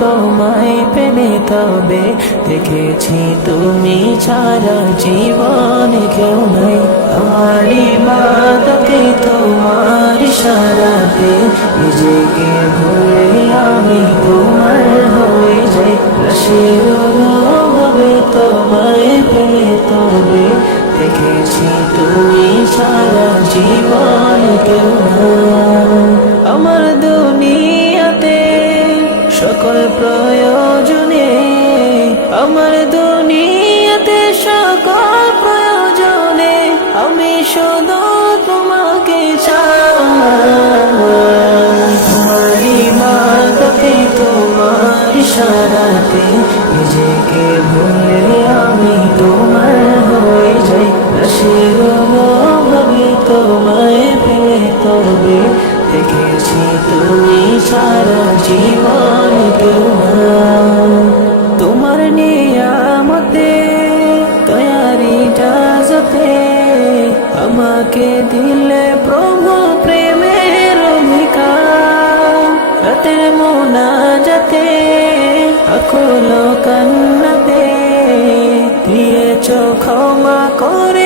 তোমায় পেলে তবে দেখেছি তুমি ছাড়া জীবনে কেউ নাই। আমার ইবাদতে তোমার ইশারাতে নিজেকে ভুলে আমি তোমার হয়ে যাই। রসের অনুভবে তোমায় পেলে তবে দেখেছি তুমি ছাড়া জীবন কেউ নাই। আমার দুনিয়াতে সকল প্রয়োজনে, আমার দুনিয়াতে সকল প্রয়োজনে আমি শুধু তোমাকে চাই। তোমার ইবাদতে তোমার ইশারাতে নিজেকে ভুলে আমি তোমার হয়ে যাই। রসের অনুভবে তোমায় পেলে তবে দেখেছি তুমি সারা জীবন কেউ নাই। তোমার নিয়ামতে তৈয়ারি জাজতে আমাকে দিলে প্রভু প্রেমের অধিকার। রাতের মোনাজাতে আকুল কান্নাতে দিয়েছ ক্ষমা করে